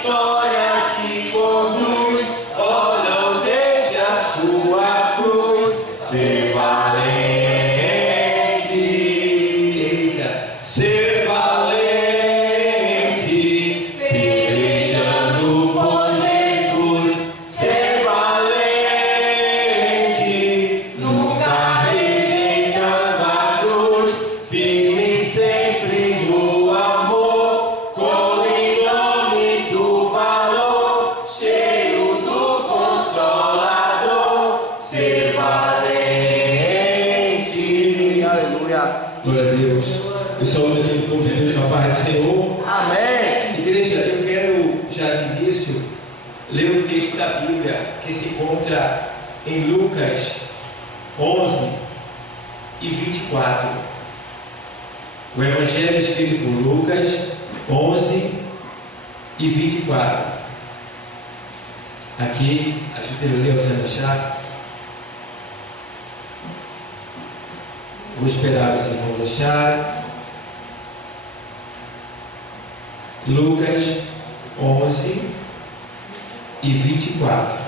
vitória te conduz. Oh, não deixe a sua cruz ser valente, ser valente, pelejando por Jesus, ser valente, nunca rejeitando a cruz, firme sempre no amor, com em nome do valor, cheio do Consolador, ser valente. Aleluia. Glória a Deus. Eu saúdo aqui o povo de Deus com a paz do Senhor. Amém. Igreja, eu quero já de início ler o texto da Bíblia que se encontra em Lucas 11 e 24. O Evangelho escrito por Lucas 11 e 24. Aqui, ajuda eu a ler, você achar. Vou esperar os irmãos acharem. Lucas 11 e 24.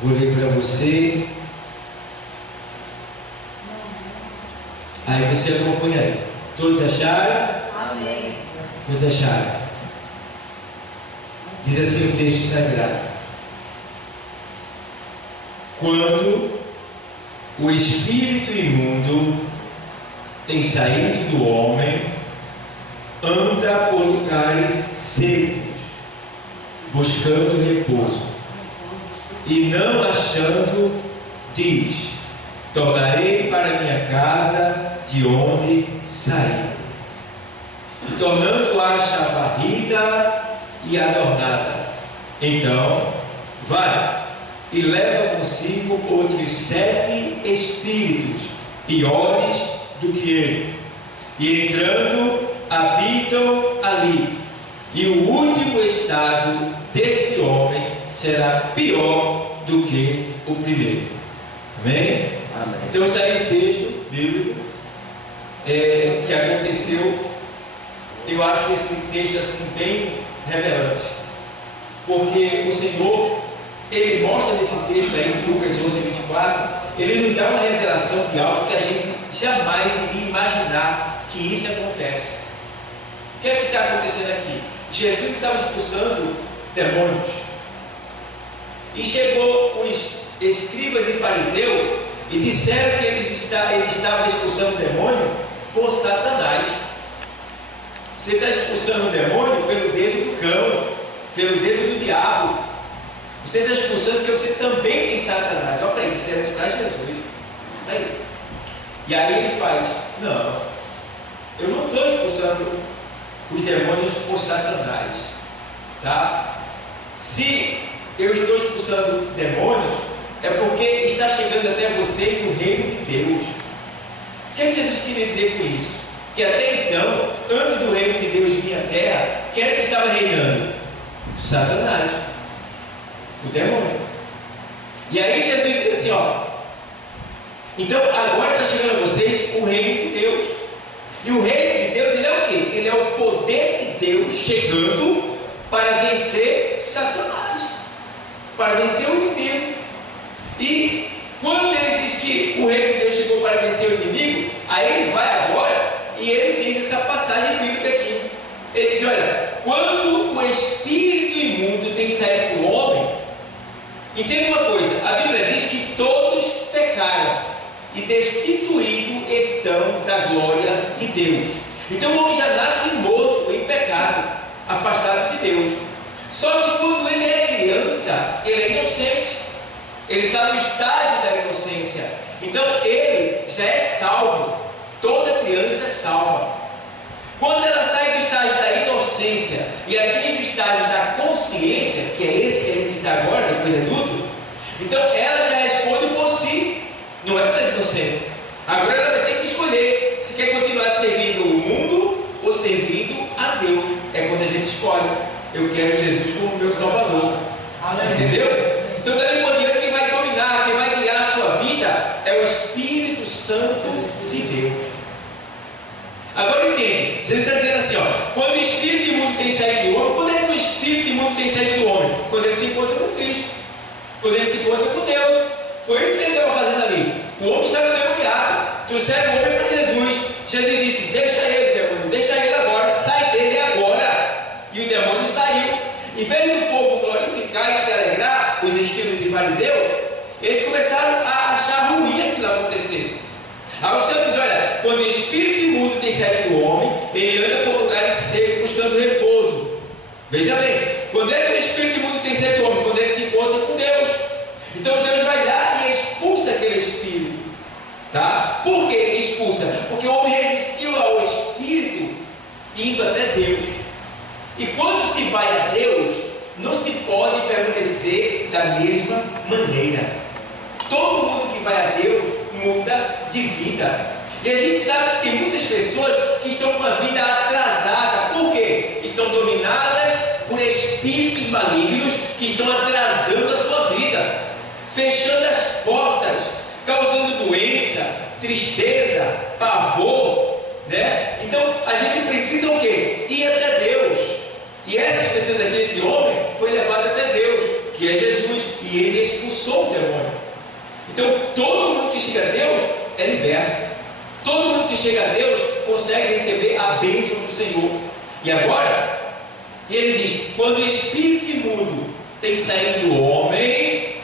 Vou ler para você. Aí você acompanha aí. Todos acharam? Amém. Todos acharam? Diz assim o texto sagrado: quando o espírito imundo tem saído do homem, anda por lugares secos, buscando repouso, e não achando, diz: tornarei para minha casa de onde saí, tornando-a varrida e adornada. Então vai e leva consigo outros 7 espíritos piores do que ele, e entrando habitam ali, e o último estado desse homem será pior do que o primeiro. Amém? Amém. Então está aí o texto bíblico que aconteceu. Eu acho esse texto assim bem revelante, porque o Senhor, ele mostra nesse texto aí, Lucas 11, 24, ele nos dá uma revelação de algo que a gente jamais iria imaginar que isso acontece. O que é que está acontecendo aqui? Jesus estava expulsando demônios, e chegou os escribas e fariseus e disseram que ele estava expulsando o demônio por Satanás. Você está expulsando o demônio pelo dedo do cão, pelo dedo do diabo. Você está expulsando porque você também tem Satanás. Olha para ele, isso era para Jesus. Aí. E aí ele faz: não, eu não estou expulsando os demônios por Satanás, tá? Se eu estou expulsando demônios, é porque está chegando até vocês o reino de Deus. O que é que Jesus queria dizer com isso? Que até então, antes do reino de Deus vir à terra, quem era que estava reinando? Satanás, o demônio. E aí Jesus diz assim, ó: então agora está chegando a vocês o reino de Deus. E o reino de Deus, ele é o quê? Ele é o poder de Deus chegando para vencer Satanás, para vencer o inimigo. E quando ele diz que o reino de Deus chegou para vencer o inimigo, aí ele vai agora e ele diz essa passagem bíblica aqui. Ele diz: olha, quando o espírito imundo tem saído do homem, entenda uma coisa, a Bíblia diz que todos pecaram e destituídos estão da glória de Deus. Então o homem já nasce morto em pecado, afastado de Deus. Só que quando ele é criança, ele é inocente, ele está no estágio da inocência, então ele já é salvo. Toda criança é salva. Quando ela sai do estágio da inocência e atinge o estágio da consciência, que é esse que a gente está agora, depois de adulto, então ela já responde por si, não é mais inocente. Agora ela vai ter que escolher se quer continuar servindo o mundo ou servindo a Deus. É quando a gente escolhe: eu quero Jesus como meu Salvador. Entendeu? Então dali por diante, quem vai dominar, quem vai guiar a sua vida é o Espírito Santo de Deus. Agora entende, Jesus está dizendo assim, ó: quando o espírito encontra com Deus. Foi isso que ele estava fazendo ali. O homem estava endemoniado. Trouxeram o homem para Jesus. Jesus disse: deixa ele, demônio, deixa ele agora, sai dele agora. E o demônio saiu. Em vez do povo glorificar e se alegrar, os escribas e fariseus, eles começaram a achar ruim aquilo acontecer. Aí o Senhor diz: olha, quando o espírito imundo tem saído do homem, ele anda por lugares secos buscando repouso. Veja bem, quando é que o espírito imundo tem saído do homem? Quando ele se encontra com Deus. Então Deus vai lá e expulsa aquele espírito. Tá? Por que expulsa? Porque o homem resistiu ao espírito indo até Deus. E quando se vai a Deus, não se pode permanecer da mesma maneira. Todo mundo que vai a Deus muda de vida. E a gente sabe que tem muitas pessoas que estão com a vida atrasada. Por quê? Estão dominadas por espíritos malignos que estão atrasando a sua vida, fechando as portas, causando doença, tristeza, pavor, né? Então a gente precisa o quê? Ir até Deus. E essas pessoas aqui, esse homem foi levado até Deus, que é Jesus, e ele expulsou o demônio. Então todo mundo que chega a Deus é liberto. Todo mundo que chega a Deus consegue receber a bênção do Senhor. E agora ele diz: quando o espírito imundo tem saído do homem,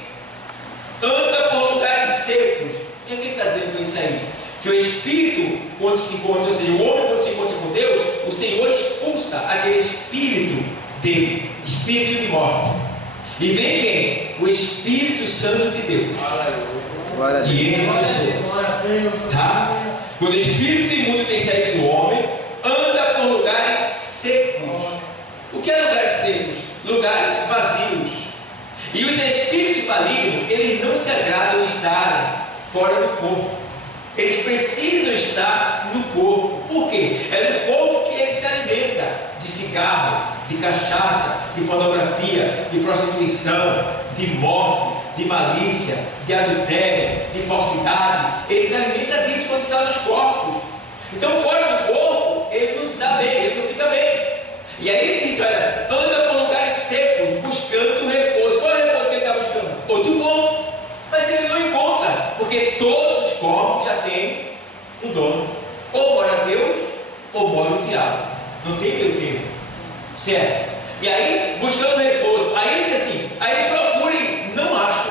anda por lugares secos. O que ele está dizendo com isso aí? Que o espírito, quando se encontra, ou seja, o homem quando se encontra com Deus, o Senhor expulsa aquele espírito dele, espírito de morte. E vem quem? O Espírito Santo de Deus. E entra na pessoa. Tá? Quando o espírito imundo tem saído do homem, anda por lugares secos. O que é lugares secos? Lugares vazios. E os espíritos malignos, eles não se agradam de estarem fora do corpo. Eles precisam estar no corpo. Por quê? É no corpo que ele se alimenta de cigarro, de cachaça, de pornografia, de prostituição, de morte, de malícia, de adultério, de falsidade. Ele se alimenta disso quando está nos corpos. Então, fora do corpo, ele não se dá bem, ele não fica bem. E aí ele diz: olha, anda por lugares secos, buscando repouso. Qual é o repouso que ele está buscando? Outro corpo. Mas ele não encontra, porque todos os corpos já têm um dono. Ou mora Deus, ou mora o diabo. Não tem meio termo. Certo? E aí, buscando repouso. Aí ele diz assim: aí ele procura e não acha.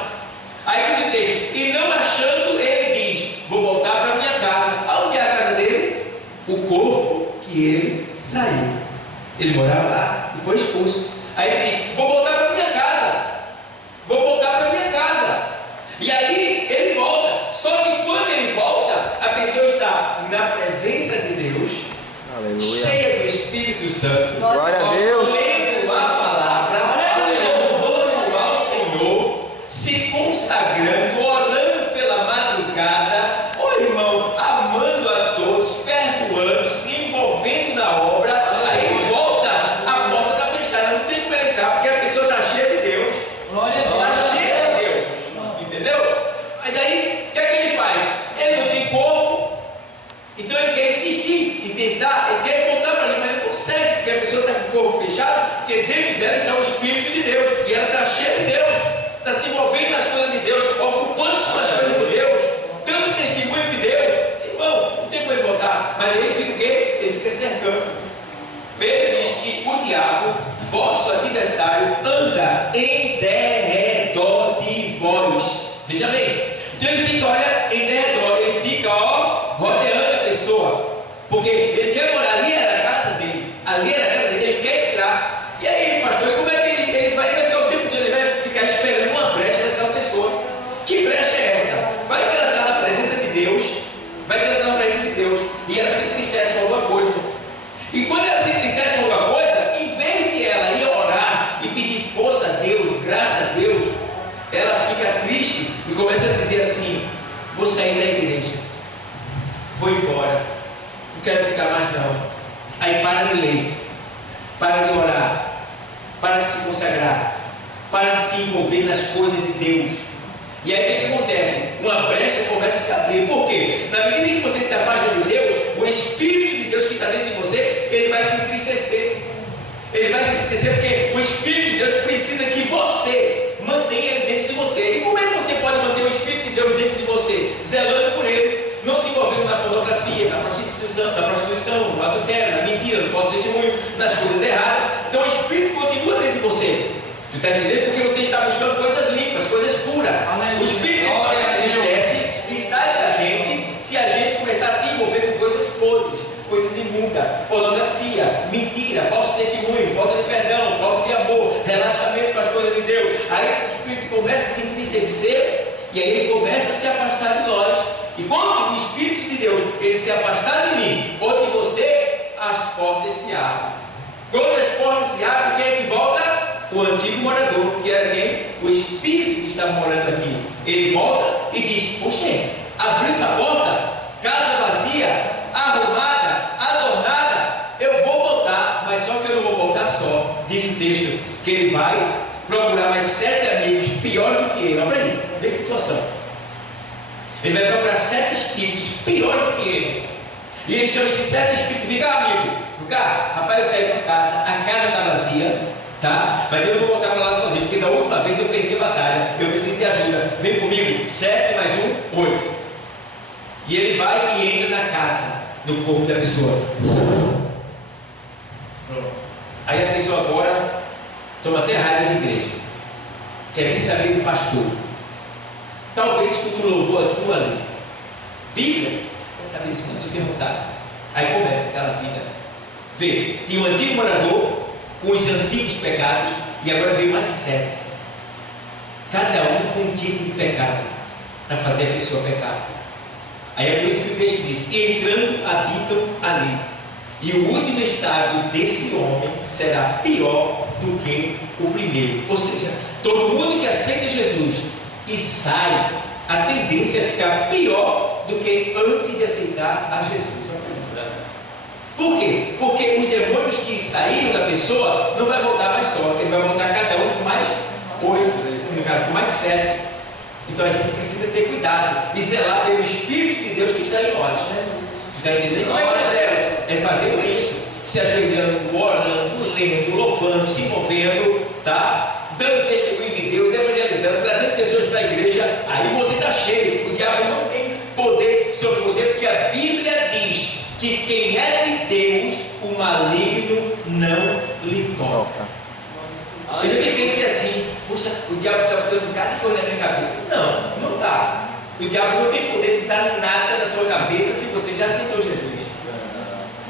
Aí diz o texto: e não achando, ele diz: vou voltar para minha casa. Aonde é a casa dele? O corpo que ele saiu. Ele morava lá e foi expulso. Aí ele diz: vou voltar para minha casa. Vou voltar para minha casa. E aí ele volta. Só que quando ele volta, a pessoa está na presença de Deus. Aleluia. Cheia do Espírito Santo. Glória a Deus. Lendo a palavra, louvando ao Senhor, se consagrando, orando pela madrugada. Ô irmão, amando a todos, perdoando, se envolvendo na obra. Aí ele volta, a porta está fechada. Não tem como ele entrar, porque a pessoa está cheia de Deus. Está cheia de Deus. Entendeu? Mas aí, o que é que ele faz? Ele não tem corpo, então ele quer insistir em tentar, ele quer voltar para ali, mas ele não consegue, porque a pessoa está com o corpo fechado, porque dentro dela está o Espírito de Deus, e ela está cheia de Deus, está se envolvendo nas coisas de Deus, ocupando-se com as coisas de Deus, dando testemunho de Deus. Irmão, não tem como ele voltar, mas aí ele fica o quê? Ele fica cercando. Pedro diz que o diabo, vosso adversário, anda em derredor de vós. Veja bem, então ele fica, olha, em derredor, ele fica, ó, rodeando a pessoa, porque ele quer morar, ali era a casa dele, ali era a casa dele, ele quer entrar. E aí, pastor, como é que ele vai ficar o tempo todo, ele vai ficar esperando uma brecha daquela pessoa? Que brecha é essa? Vai que ela está na presença de Deus, vai que ela está na presença de Deus, e ela se entristece com alguma coisa. E quando ela se entristece com alguma coisa, em vez de ela ir orar e pedir força a Deus, graça a Deus, ela fica triste e começa a dizer assim: vou sair da igreja, vou embora, não quero ficar mais não. Aí para de ler, para de orar, para de se consagrar, para de se envolver nas coisas de Deus. E aí o que acontece? Uma brecha começa a se abrir. Por quê? Na medida em que você se afasta de Deus, o Espírito de Deus que está dentro de você, ele vai se entristecer. Ele vai se entristecer porque o Espírito de Deus precisa que você mantenha ele dentro de você. E como é que Deus dentro de você, zelando por Ele, não se envolvendo na pornografia, na prostituição, no adultério, na mentira, no falso testemunho, nas coisas erradas. Então o Espírito continua dentro de você. Tu está entendendo? Porque você está buscando coisas limpas, coisas puras. O Espírito ele só se entristece e sai da gente se a gente começar a se envolver com coisas podres, coisas imundas, pornografia, mentira, falso testemunho, falta de perdão, falta de amor, relaxamento com as coisas de Deus. Aí o Espírito começa a se entristecer e aí ele começa a se afastar de nós. E quando o Espírito de Deus ele se afastar de mim ou de você, as portas se abrem. Quando as portas se abrem, quem é que volta? O antigo morador, que era quem? O Espírito que estava morando aqui. Ele volta e diz: puxa, abriu essa porta, casa vazia, arrumada, adornada, eu vou voltar, mas só que eu não vou voltar só. Diz o texto que ele vai procurar mais 7 amigos piores do que ele. Olha para aí, vê que situação. Ele vai procurar 7 espíritos piores do que ele. E ele chama esses 7 espíritos: vem cá, amigo, vem cá, rapaz, eu saí da casa, a casa está vazia, tá? Mas eu não vou voltar para lá sozinho, porque da última vez eu perdi a batalha, eu preciso de ajuda. Vem comigo, 7 mais 1, 8. E ele vai e entra na casa, no corpo da pessoa. Pronto. Aí a pessoa agora toma até raiva da igreja, quer nem saber do pastor. Talvez escuta um louvor aqui ou ali. Bíblia, quer saber disso, não estou sem vontade. Aí começa aquela vida. Vê, tinha um antigo morador com os antigos pecados e agora veio mais 7. Cada um com um tipo de pecado para fazer a pessoa pecar. Aí é por isso que o texto diz: entrando habitam ali. E o último estado desse homem será pior do que o primeiro. Ou seja, todo mundo que aceita Jesus e sai, a tendência é ficar pior do que antes de aceitar a Jesus. Por quê? Porque os demônios que saíram da pessoa não vai voltar mais só, ele vai voltar cada um com mais 8, no caso com mais 7. Então a gente precisa ter cuidado e zelar pelo Espírito de Deus que está em nós. Você está entendendo? Como é que eu zelo? É fazendo isso, se ajoelhando, orando, lendo, louvando, se movendo, tá? Dando testemunho de Deus, evangelizando, trazendo pessoas para a igreja. Aí você está cheio. O diabo não tem poder sobre você, porque a Bíblia diz que quem é de Deus, o maligno não lhe toca. Eu já vi quem diz assim: puxa, o diabo está botando um cara de coisa na minha cabeça. Não, não está. O diabo não tem poder de dar nada na sua cabeça se você já aceitou Jesus.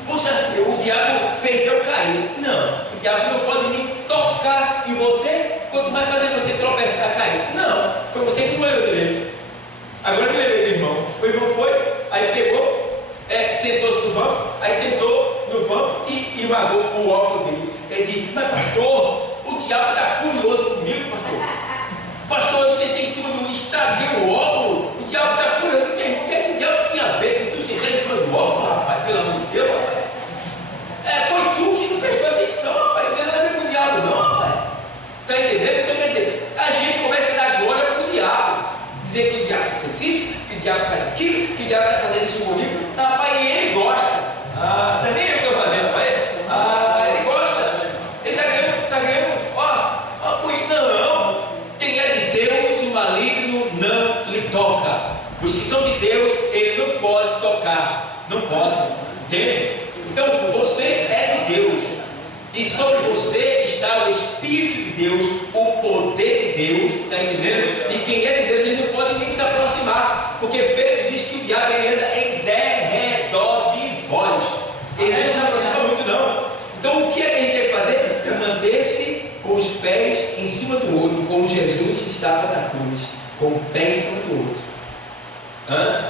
Puxa, o diabo fez eu cair. Não, o diabo não pode nem tocar em você, quanto mais fazer você tropeçar, cair. Não, foi você que não levou direito. Agora que levei do irmão. O irmão foi, aí pegou, sentou-se no banco, aí sentou no banco e esmagou o óculos dele. Ele disse: mas pastor, o diabo está furioso comigo, pastor. Pastor, eu sentei em cima do estraguei o óculos, o diabo está furioso. Meu irmão, o que é que o diabo tinha a ver com tu sentar em cima do óculos, rapaz? Pelo amor de Deus, rapaz. Foi tu que não prestou atenção, rapaz. Não tem nada a ver com o diabo, não, rapaz. Está entendendo? Então, quer dizer, a gente começa a dar glória para o diabo, dizer que o diabo fez isso, que o diabo faz aquilo, que o diabo está fazendo isso comigo. Rapaz, e ele gosta. Não é nem eu que estou fazendo, rapaz. Ele gosta. Ele está ganhando. Não. Quem é de Deus, o maligno não lhe toca. Os que são de Deus, ele não pode tocar. Não pode. Entende? Então, você é de Deus. E sobre você está o Espírito de Deus, o poder de Deus. Está entendendo? E quem é de Deus, ele não pode nem se aproximar. Porque Pedro diz que o diabo ele anda em derredor de vós. Ele não se aproxima muito, não. Então, o que é que a gente tem que fazer? É manter-se com os pés em cima do outro, como Jesus estava na cruz, com o pé em cima do outro.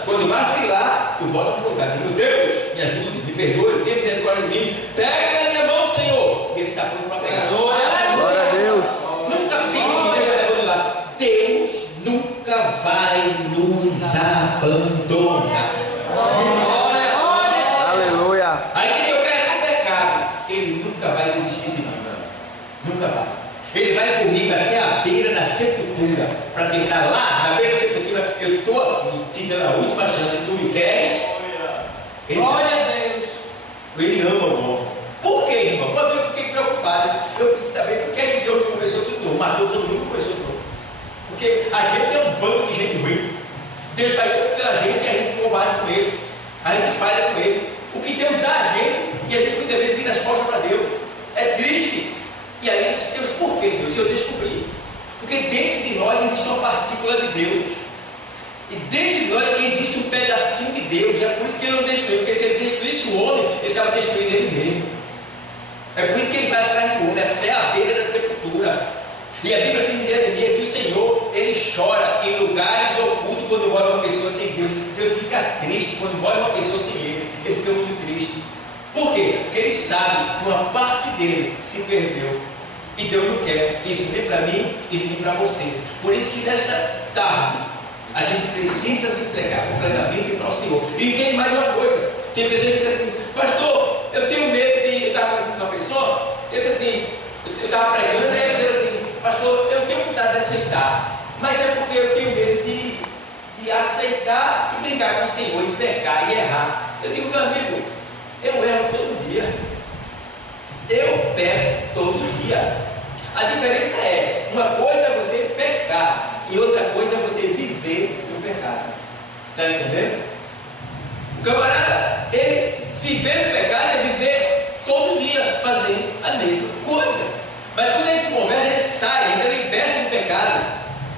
Quando vacilar, tu volta para o lugar. Meu Deus, me ajude, me perdoe, tenha misericórdia de mim. Pega na minha mão, Senhor. E ele está pronto para pegar. Glória a Deus. Nunca pense que Deus vai abandonar. Deus nunca vai nos abandonar. Aleluia. Ainda que eu caia no pecado, ele nunca vai desistir de mim. Nunca vai. Ele vai comigo até a beira da sepultura, para tentar lá, na beira da sepultura, eu estou aqui, te dando a última chance, tu me queres? Glória a Deus. Ele ama o homem. Por que, irmão? Quando eu fiquei preocupado, eu preciso saber por que Deus começou tudo novo, matou todo mundo e começou tudo novo. Porque a gente é um bando de gente ruim. Deus faz tudo pela gente e a gente covarde com Ele. A gente falha com Ele. O que Deus dá a gente e a gente muitas vezes vira as costas para Deus. É triste. E aí eu disse, Deus, por que, Deus? E eu descobri. Porque dentro de nós existe uma partícula de Deus. E dentro de nós existe um pedacinho de Deus. É por isso que Ele não destruiu. Porque se Ele destruísse o homem, Ele estava destruindo Ele mesmo. É por isso que Ele vai atrás do homem, até a beira da sepultura. E a Bíblia diz em Jeremias que o Senhor, Ele chora em lugares ocultos quando morre uma pessoa sem Deus. Deus fica triste quando morre uma pessoa sem Ele. Ele fica muito triste. Por quê? Porque Ele sabe que uma parte dele se perdeu. E Deus não quer isso nem para mim e nem para você. Por isso que nesta tarde a gente precisa se entregar completamente para o Senhor. E tem mais uma coisa. Tem pessoas que dizem assim, pastor, eu tenho medo de... Eu estava conversando com uma pessoa, eu disse assim, eu estava pregando, e ele disse assim, pastor, eu tenho vontade de aceitar, mas é porque eu tenho medo de aceitar e brincar com o Senhor, e pecar e errar. Eu digo, meu amigo, eu erro todo dia. Eu peco todo dia. A diferença é, uma coisa é você pecar e outra coisa é você viver no pecado. Está entendendo? O camarada, ele viver no pecado é viver todo dia fazendo a mesma coisa. Mas quando a gente se converte, a gente sai, ainda liberta do pecado.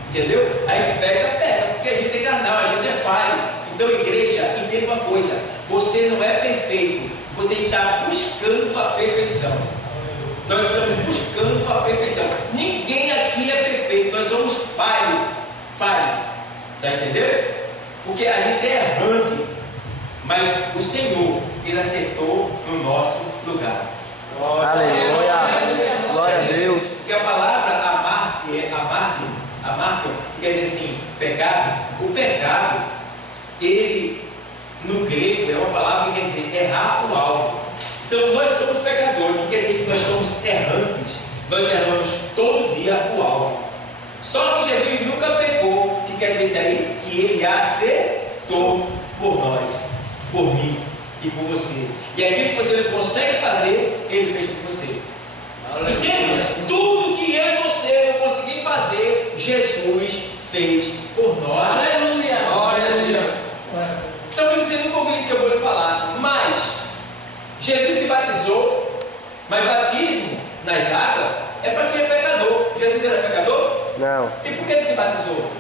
Entendeu? Aí peca, porque a gente é carnal, a gente é falho. Então, igreja, entenda uma coisa: você não é perfeito, você está buscando a perfeição. Nós estamos buscando a perfeição. Ninguém aqui é perfeito, nós somos falhos. Está entendendo? Porque a gente é errante, mas o Senhor, Ele acertou no nosso lugar. Aleluia. Glória a Deus. Porque a palavra amartio, quer dizer assim, pecado. O pecado, ele, no grego, é uma palavra que quer dizer errar o alvo. Então nós somos pecadores, que quer dizer que nós somos errantes. Nós erramos todo dia o alvo. Só que Jesus nunca pecou, que quer dizer isso aí, que Ele acertou por nós, por mim e por você. E aquilo que você não consegue fazer, Ele fez por você. Entende? Tudo que eu e você não consegui fazer, Jesus fez por nós. Aleluia! Aleluia! Talvez você nunca ouviu isso que eu vou lhe falar, mas Jesus se batizou, mas batismo nas águas é para quem é pecador. Jesus era pecador? Não. E por que ele se batizou?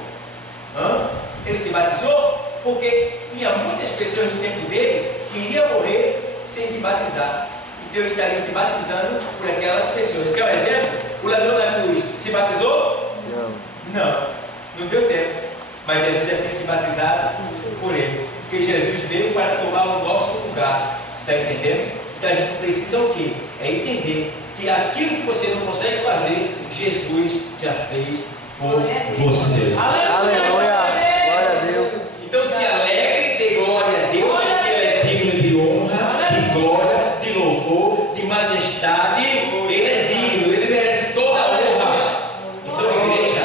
Ele se batizou porque tinha muitas pessoas no tempo dele que iriam morrer sem se batizar. E Deus estaria se batizando por aquelas pessoas. Quer um exemplo? O ladrão da cruz se batizou? Não deu tempo. Mas Jesus já tinha se batizado por ele. Porque Jesus veio para tomar o nosso lugar. Está entendendo? Então a gente precisa o quê? É entender que aquilo que você não consegue fazer, Jesus já fez por você. Aleluia. Glória a Deus. Então se alegre, dê glória a Deus, porque Ele é digno de honra, de glória, de louvor, de majestade. Ele é digno, Ele merece toda a honra. Então, igreja,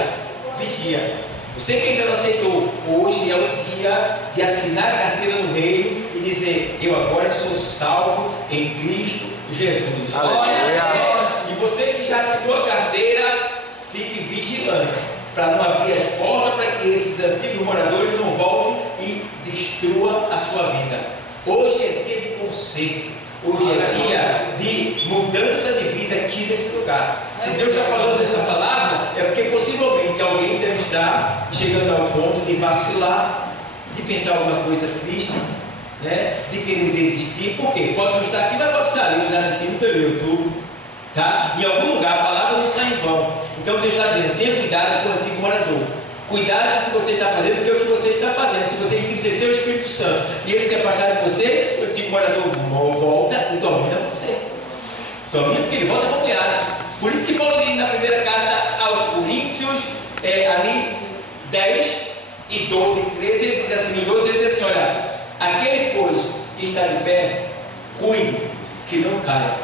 vigia. Você que ainda não aceitou, hoje é o dia de assinar a carteira no reino e dizer: eu agora sou salvo em Cristo Jesus. Aleluia. E você que já assinou a carteira, fique vigilante para não abrir as portas para que esses antigos moradores não voltem e destruam a sua vida. Hoje é dia de conserto. Hoje é dia de mudança de vida aqui nesse lugar. Se Deus está falando dessa palavra, é porque possivelmente alguém deve estar chegando ao ponto de vacilar, de pensar alguma coisa triste, né? De querer desistir. Por quê? Pode não estar aqui, mas pode estar ali nos assistindo pelo YouTube, tá? Em algum lugar a palavra não sai em vão. Então Deus está dizendo: tenha cuidado com o antigo morador. Cuidado com o que você está fazendo, porque é o que você está fazendo. Se você entristecer o Espírito Santo e ele se afastar de você, o antigo morador volta e domina você. Domina, porque ele volta acompanhado. Por isso que Paulo diz na primeira carta aos Coríntios, ali 10 e 12 e 13, ele diz assim, em 12 ele diz assim: olha, aquele pois que está de pé, cuide que não caia.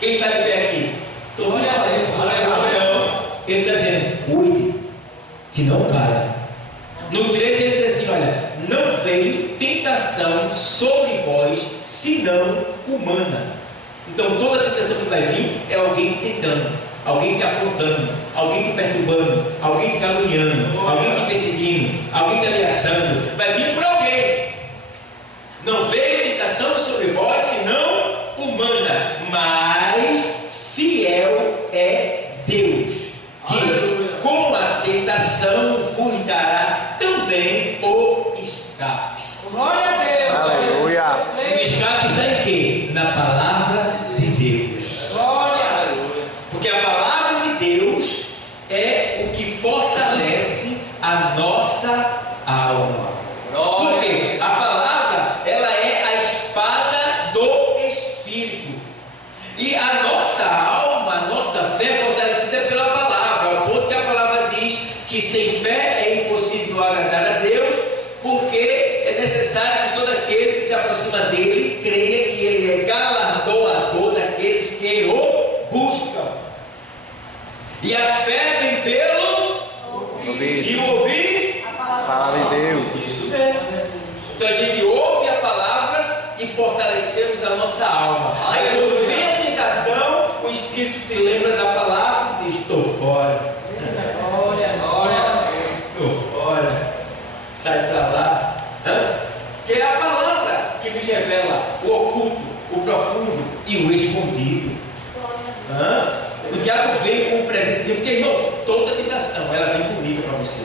Quem está de pé aqui? Todo mundo. Então, ele está dizendo: cuide que não caia. No 13 ele diz assim: olha, não veio tentação sobre vós, senão humana. Então toda tentação que vai vir é alguém tentando. alguém te afrontando, alguém te perturbando, alguém te caluniando, alguém te perseguindo, alguém te ameaçando, vai vir por alguém. Não veio tentação sobre vós, senão humana, mas fiel é Deus, que com a tentação vos dará também o escape. Glória a Deus. Aleluia. E o escape está em quê? Na palavra de Deus. Glória a Deus. Porque a palavra de Deus é o que fortalece a nossa alma. Por quê? A palavra, ela é a espada do Espírito. E a nossa alma, a nossa fé é fortalecida pela palavra, ao ponto que a palavra diz que sem fé é impossível agradar a Deus, porque é necessário que todo aquele que se aproxima dele creia que ele é galardoador daqueles que o buscam. E a fé vem pelo e o ouvir A palavra de Deus. isso mesmo. Então a gente ouve a palavra e fortalecemos a nossa alma. Aí quando vem a tentação, o Espírito te lembra da palavra e diz: estou fora, Glória. estou fora, sai para lá. Que é a palavra que nos revela o oculto, o profundo e o escondido. O diabo vem com um presentezinho, porque irmão, toda tentação ela vem bonita para você.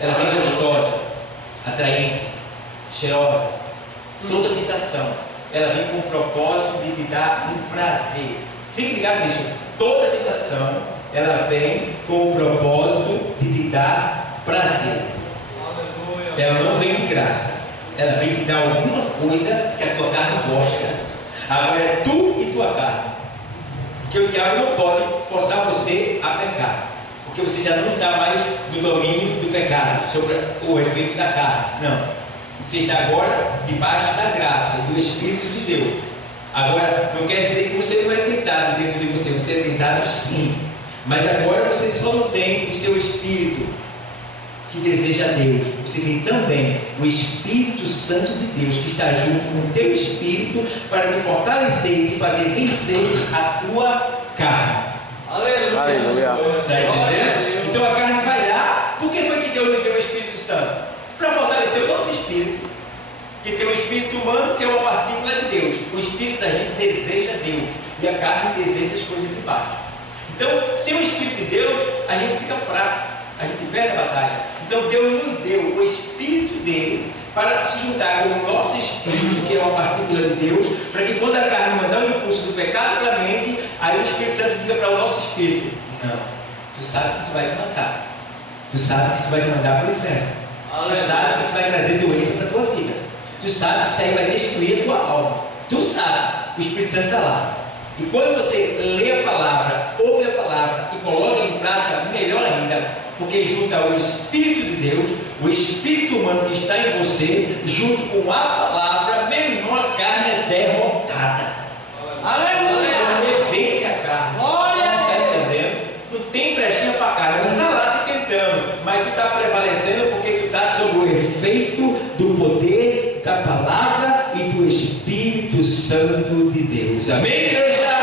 Ela vem gostosa, atraente, cheirosa. Toda tentação ela vem com o propósito de te dar um prazer. Fique ligado nisso. Toda tentação ela vem com o propósito de te dar prazer. Ela não vem de graça. Ela vem te dar alguma coisa que a tua carne gosta. Agora é tu e tua carne. Porque o diabo não pode forçar você a pecar. Porque você já não está mais no domínio do pecado, sobre o efeito da carne. Não. Você está agora debaixo da graça, do Espírito de Deus. Agora, não quer dizer que você não é tentado dentro de você. Você é tentado sim. Mas agora você só não tem o seu Espírito que deseja Deus. Você tem também o Espírito Santo de Deus que está junto com o teu Espírito para te fortalecer e te fazer vencer a tua carne. Aleluia. Está entendendo? Então a carne vai lá. Por que foi que Deus nos deu o Espírito Santo? Para fortalecer o nosso Espírito. Que tem o Espírito humano, que é uma partícula de Deus. O Espírito da gente deseja Deus e a carne deseja as coisas de baixo. Então, sem o Espírito de Deus, a gente fica fraco, a gente perde a batalha. Então Deus nos deu o Espírito dele para se juntar com o nosso Espírito, que é uma partícula de Deus, para que quando a carne mandar o impulso do pecado para a mente, aí o Espírito Santo diga para o nosso Espírito: não, tu sabe que isso vai te matar, tu sabe que isso vai te mandar para o inferno, tu sabe que isso vai trazer doença para a tua vida, tu sabe que isso aí vai destruir a tua alma, tu sabe, o Espírito Santo está lá. E quando você lê a palavra, ouve a palavra e coloca em prática, melhor ainda, porque junta o Espírito de Deus, o Espírito humano que está em você, junto com a palavra, meu irmão, a carne é derrotada. Aleluia. Você vence a carne. Glória a Está Deus. entendendo? Não tem brechinha para a carne, não está lá te tentando, mas tu está prevalecendo porque tu está sob o efeito do poder da palavra e do Espírito Santo de Deus. Amém, igreja?